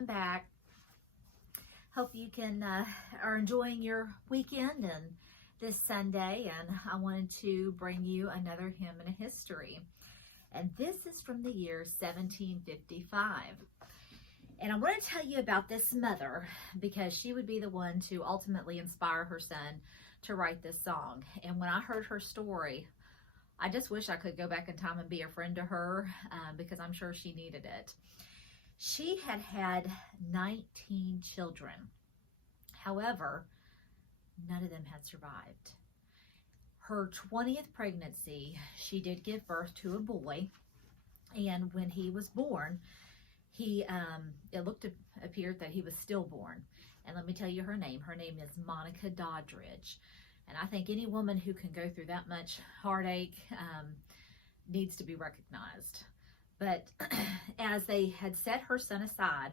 Back. Hope you are enjoying your weekend and this Sunday, and I wanted to bring you another hymn in history. And this is from the year 1755. And I want to tell you about this mother because she would be the one to ultimately inspire her son to write this song. And when I heard her story, I just wish I could go back in time and be a friend to her because I'm sure she needed it. She had 19 children. However, none of them had survived. Her 20th pregnancy, she did give birth to a boy. And when he was born, it appeared that he was stillborn. And let me tell you her name. Her name is Monica Doddridge. And I think any woman who can go through that much heartache needs to be recognized. But as they had set her son aside,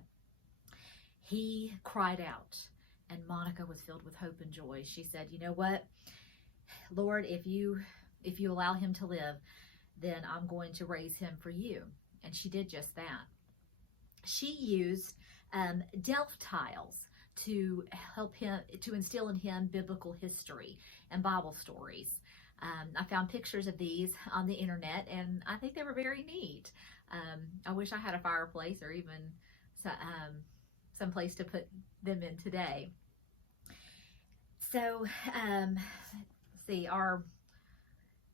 he cried out, and Monica was filled with hope and joy. She said, "You know what, Lord, if you allow him to live, then I'm going to raise him for you." And she did just that. She used Delft tiles to help him, to instill in him biblical history and Bible stories. I found pictures of these on the internet, and I think they were very neat. I wish I had a fireplace or even some place to put them in today. So, let's see,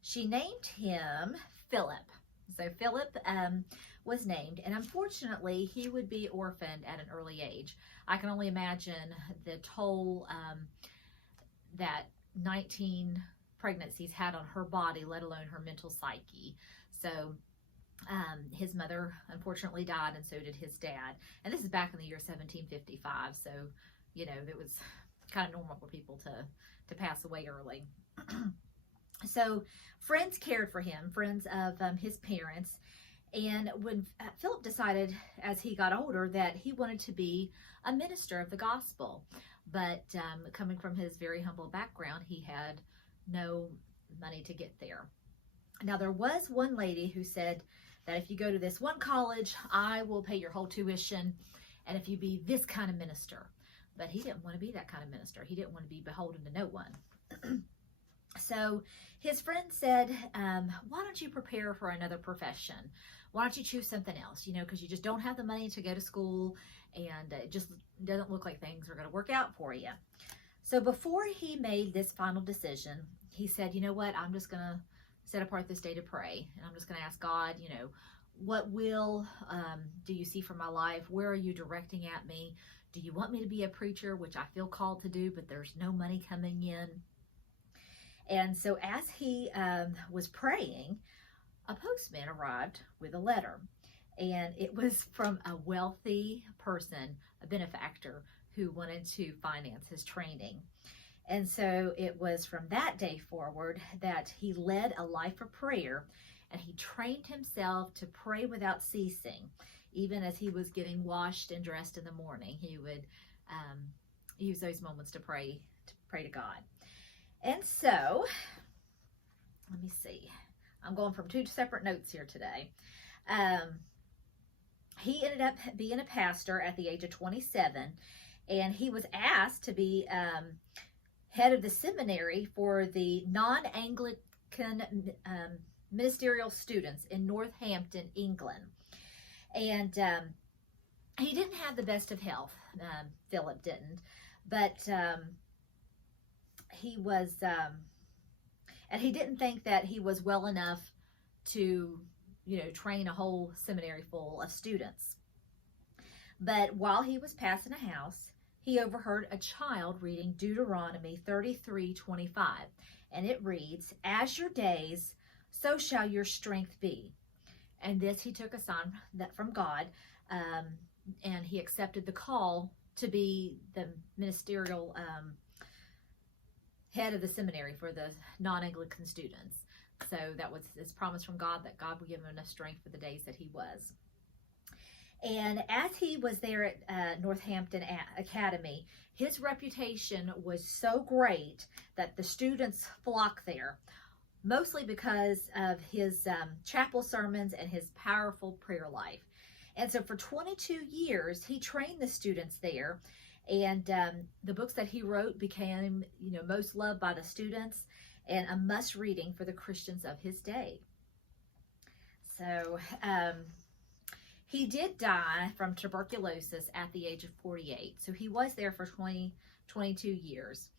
she named him Philip. So Philip was named, and unfortunately, he would be orphaned at an early age. I can only imagine the toll that 19 pregnancies had on her body, let alone her mental psyche. So his mother unfortunately died, and so did his dad. And this is back in the year 1755, so you know it was kind of normal for people to pass away early. So friends cared for him, friends of his parents. And when Philip decided as he got older that he wanted to be a minister of the gospel, but coming from his very humble background, he had no money to get there. Now, there was one lady who said that if you go to this one college, I will pay your whole tuition, and if you be this kind of minister. But he didn't want to be that kind of minister. He didn't want to be beholden to no one. So his friend said, why don't you prepare for another profession? Why don't you choose something else? You know, because you just don't have the money to go to school, and it just doesn't look like things are going to work out for you. So before he made this final decision, he said, you know what, I'm just going to set apart this day to pray. And I'm just going to ask God, you know, what will do you see for my life? Where are you directing at me? Do you want me to be a preacher, which I feel called to do, but there's no money coming in? And so as he was praying, a postman arrived with a letter. And it was from a wealthy person, a benefactor, who wanted to finance his training. And so it was from that day forward that he led a life of prayer, and he trained himself to pray without ceasing. Even as he was getting washed and dressed in the morning, he would use those moments to pray to God. And so, let me see. I'm going from two separate notes here today. He ended up being a pastor at the age of 27, and he was asked to be head of the seminary for the non-Anglican ministerial students in Northampton, England. And he didn't have the best of health, Philip didn't, but he was, and he didn't think that he was well enough to, you know, train a whole seminary full of students. But while he was passing a house, he overheard a child reading Deuteronomy 33:25, and it reads, "As your days, so shall your strength be." And this he took a sign that from God, and he accepted the call to be the ministerial head of the seminary for the non-Anglican students. So that was his promise from God, that God would give him enough strength for the days that he was. And as he was there at Northampton Academy, his reputation was so great that the students flocked there, mostly because of his chapel sermons and his powerful prayer life. And so for 22 years, he trained the students there. And the books that he wrote became, most loved by the students and a must reading for the Christians of his day. So he did die from tuberculosis at the age of 48. So he was there for 22 years.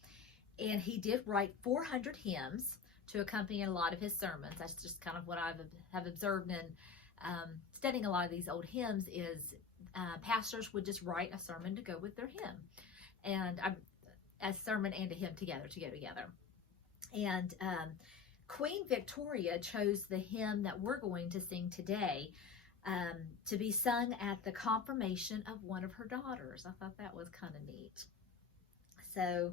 And he did write 400 hymns to accompany a lot of his sermons. That's just kind of what I have observed in studying a lot of these old hymns is pastors would just write a sermon to go with their hymn. And a sermon and a hymn together to go together. And Queen Victoria chose the hymn that we're going to sing today to be sung at the confirmation of one of her daughters. I thought that was kind of neat. So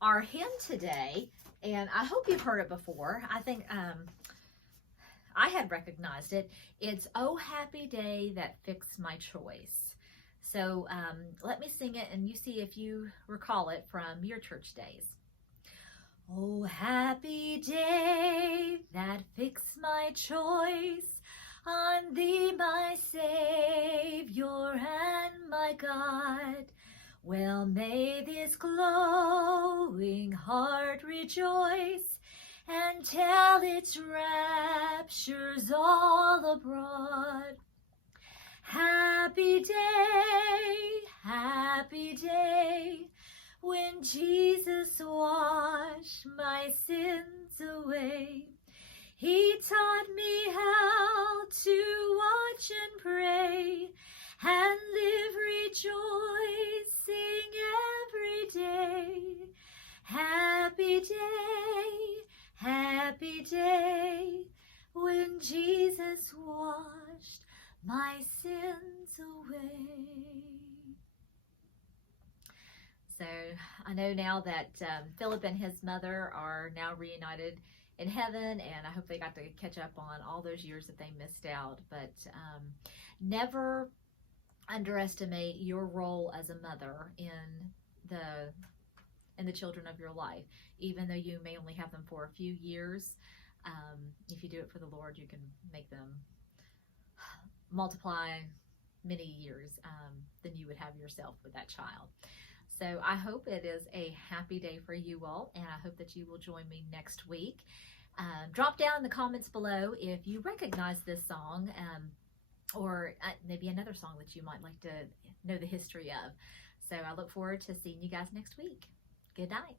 our hymn today, and I hope you've heard it before. I think I had recognized it. It's "Oh Happy Day That Fixed My Choice." So let me sing it and you see if you recall it from your church days. Oh, happy day that fixed my choice on thee, my Savior and my God. Well, may this glowing heart rejoice and tell its raptures all abroad. Happy day, when Jesus washed my sins away. He taught me how to watch and pray and live rejoicing every day. Happy day, when Jesus washed my sins away. So I know now that Philip and his mother are now reunited in heaven, and I hope they got to catch up on all those years that they missed out. But never underestimate your role as a mother in the children of your life. Even though you may only have them for a few years, if you do it for the Lord, you can make them multiply many years than you would have yourself with that child. So I hope it is a happy day for you all, and I hope that you will join me next week. Drop down in the comments below if you recognize this song, or maybe another song that you might like to know the history of. So I look forward to seeing you guys next week. Good night.